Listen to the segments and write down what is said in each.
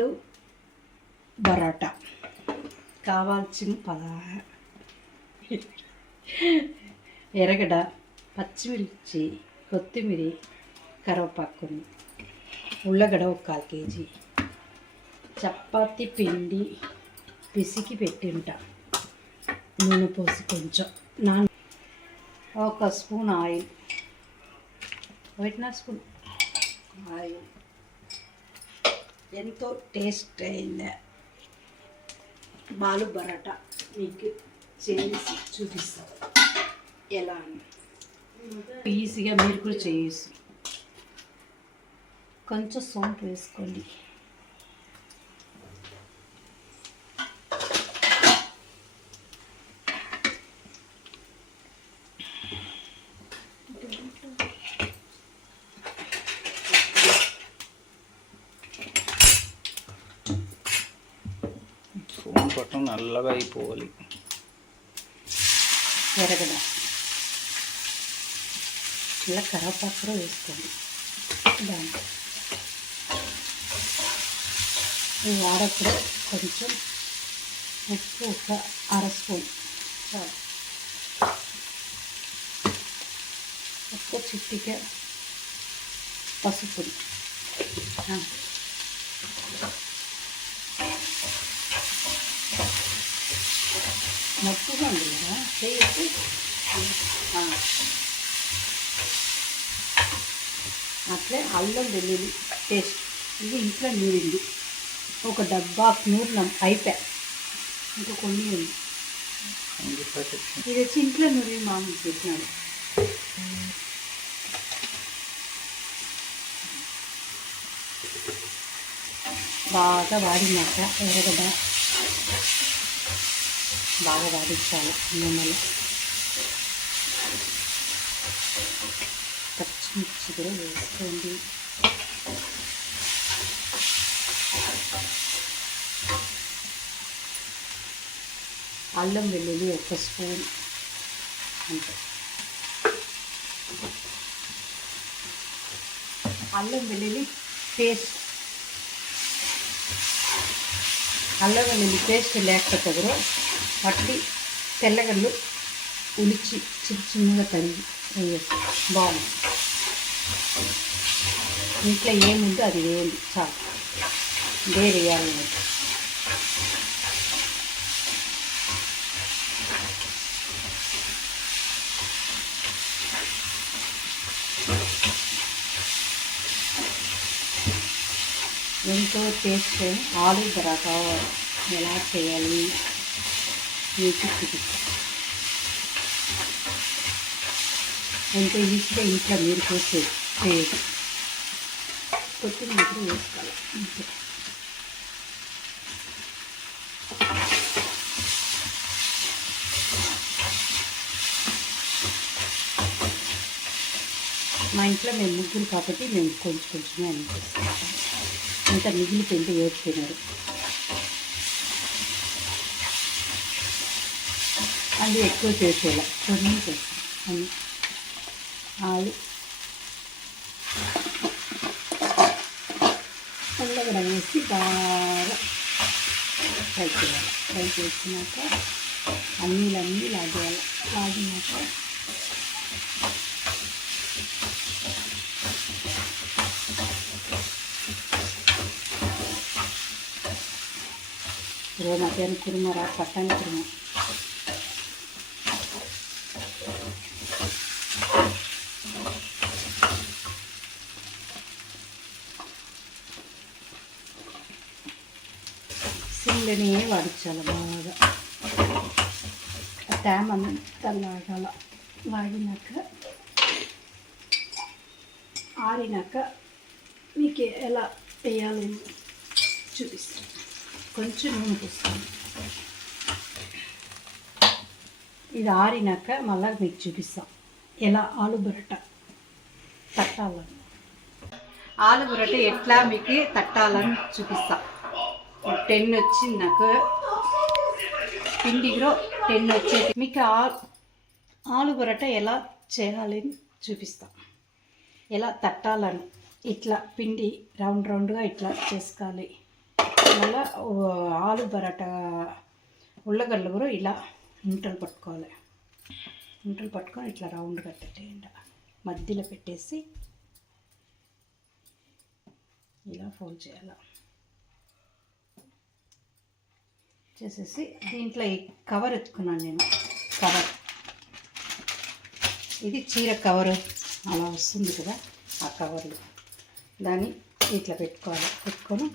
ఆలు పరోటా కావాల్సిన ఎర్రగడ్డ, పచ్చిమిర్చి, కొత్తిమీర, కరివేపాకుని, ఉల్లగడ్డ 1/4 kg, చపాతి పిండి పిసికి పెట్టింటా, నూనె పోసి కొంచెం 1 స్పూన్ ఆయిల్, 1 స్పూన్ ఆయిల్. ఎంతో టేస్ట్ అయింది ఆలు పరోటా. మీకు చేసి చూపిస్తాం ఎలా అని. ఈజీగా మీరు కూడా చేయొచ్చు. కొంచెం సోంపు వేసుకోండి. సోంపు పట్టం నల్లగా అయిపోవాలి. ఎర్రగడ్డ ఇలా కరివేపాకు కూడా వేసుకోండి. దాంట్లో ఈ వాడప్పుడు కొంచెం ఉప్పు 1/2 స్పూన్ చాలు. ఒక్క చిటిక పసుపు. మొత్తగా ఉంది కదా చేయొచ్చు. అట్లే అల్లం వెల్లుల్లి పేస్ట్ ఇది ఇంట్లో నూరింది. ఒక డబ్బా నూరినాం అయిపోయా. ఇంకా కొన్ని ఉంది. ఇది వచ్చి ఇంట్లో నూరి మామూలు పెట్టినాడు. బాగా వాడినాక ఎర్రగడ్డ బాగా వాడించాలి. నూనెలో పచ్చిమిర్చి కూడా వేసుకోండి. అల్లం వెల్లుల్లి 1 స్పూన్ అంతే. అల్లం వెల్లుల్లి పేస్ట్, అల్లం వెల్లుల్లి పేస్ట్ లేకపోతే కూడా వట్టి తెల్లగడ్డలు ఉలిచి చిన్నగా తరిగి వేయచ్చు. బాగుంది. ఇంట్లో ఏముందో అది వేయండి చాలు. వేరే వేయాలి. ఎంతో టేస్ట్ ఆలు పరోటా ఎలా చేయాలి మీకు చూపిస్తాను. ఎంతో ఈజీగా ఇంట్లో మీరు చేసి చేయదు. కొత్తిమీర వేసుకోవాలి. మా ఇంట్లో మేము ముగ్గురు కాబట్టి మేము కొంచెమే అనిపిస్తాం. ఇంత మిగిలిపోయింటే ఏడ్చినారు. అది ఎక్కువ చేసేలా కొన్ని చేస్తాం. ఆలు ఉల్లగడ్డ వేసి బాగా ఫ్రై చేయాలి. ఫ్రై చేసినాక అన్నీ లాగేయాలి. లాగినాక మధ్యాహ్నం కుర్మ పట్టాని కుర్మ సిమ్లోనే వాడించాలి. బాగా తేమ అంతా లాగాల. లాగినాక ఆరినాక మీకు ఎలా వేయాలి చూపిస్తాను. కొంచెం నూనె పోస్తాను. ఇది ఆరినాక మళ్ళీ మీకు చూపిస్తాం ఎలా ఆలు పరోటా తట్టాలని. ఆలు పరోటా ఎట్లా మీకు తట్టాలని చూపిస్తాం. 10 వచ్చింది నాకు పిండి కూడా 10 వచ్చేది. మీకు ఆలు పరోటా ఎలా చేయాలని చూపిస్తాం. ఎలా తట్టాలని ఇట్లా పిండి రౌండ్గా ఇట్లా చేసుకోవాలి. మళ్ళీ ఆలు పరాటా ఉల్లగడ్డలు కూడా ఇలా ఉంటలు పట్టుకోవాలి. ఉంటలు పట్టుకొని ఇట్లా రౌండ్గా పెట్టేయండి. మధ్యలో పెట్టేసి ఇలా ఫోల్డ్ చేయాలి. చేసేసి దీంట్లో ఈ కవర్ ఎత్తుకున్నాను నేను. కవర్ ఇది చీర కవరు అలా వస్తుంది కదా, ఆ కవర్లు దాన్ని ఇట్లా పెట్టుకోవాలి. పెట్టుకొని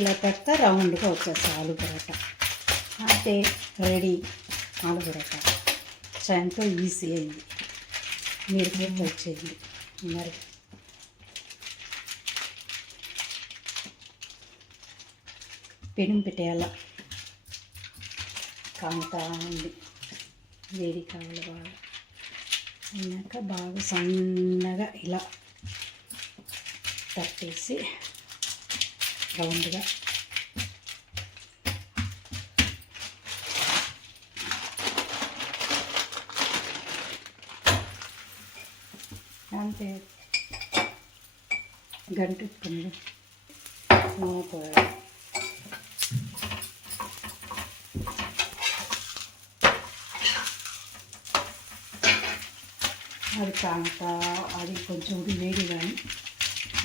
ఇలా పెడితే రౌండ్గా వచ్చేస్తాయి ఆలు పరోటా. అంటే రెడీ ఆలు పరోటా. ఎంతో ఈజీ అయింది. మీరు కూడా ట్రై చేయండి. మరి పెనం పెట్టేయాల, కాంతా ఉంది, వేడి కావాలి బాగా. అయినాక బాగా సన్నగా ఇలా తట్టేసి రౌండ్గా అంతే. గంట నూనె పోయాలి. అది కాంత అది కొంచెం వేడి కానీ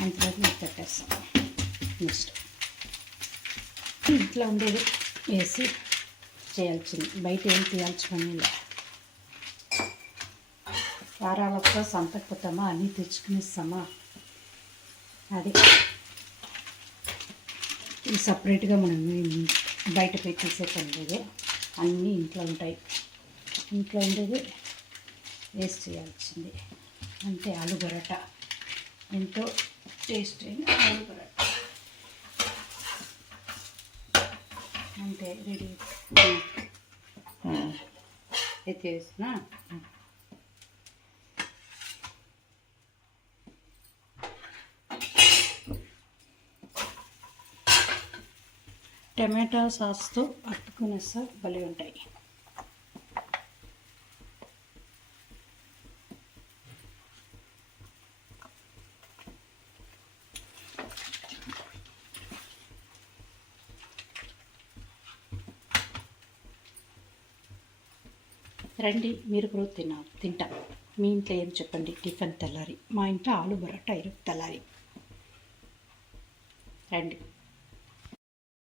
అంతవరకు నేను పెట్టేస్తాను. నెక్స్ట్ ఇంట్లో ఉండేది వేసి చేయాల్సింది, బయట ఏం తీయాల్సిన ఇలా. వారాలతో సంతకు పోతామా అన్నీ తెచ్చుకునేస్తామా, అది ఇది సపరేట్గా మనం బయట పెట్టేసే పని లేదు. అన్నీ ఇంట్లో ఉంటాయి. ఇంట్లో ఉండేది వేస్ట్ చేయాల్సింది. అంతే ఆలు పరోటా ఎంతో టేస్ట్ అయిన ఆలు పరోటా అంతే రెడీ. ఎత్తేసిన టమాటా సాస్తో అట్టుకునేస్తా భలే ఉంటాయి. రండి, మీరు కూడా తింటాం. మీ ఇంట్లో ఏం చెప్పండి? టిఫిన్ తెల్లారి. మా ఇంట్లో ఆలు పరోటా తెల్లారి. రండి.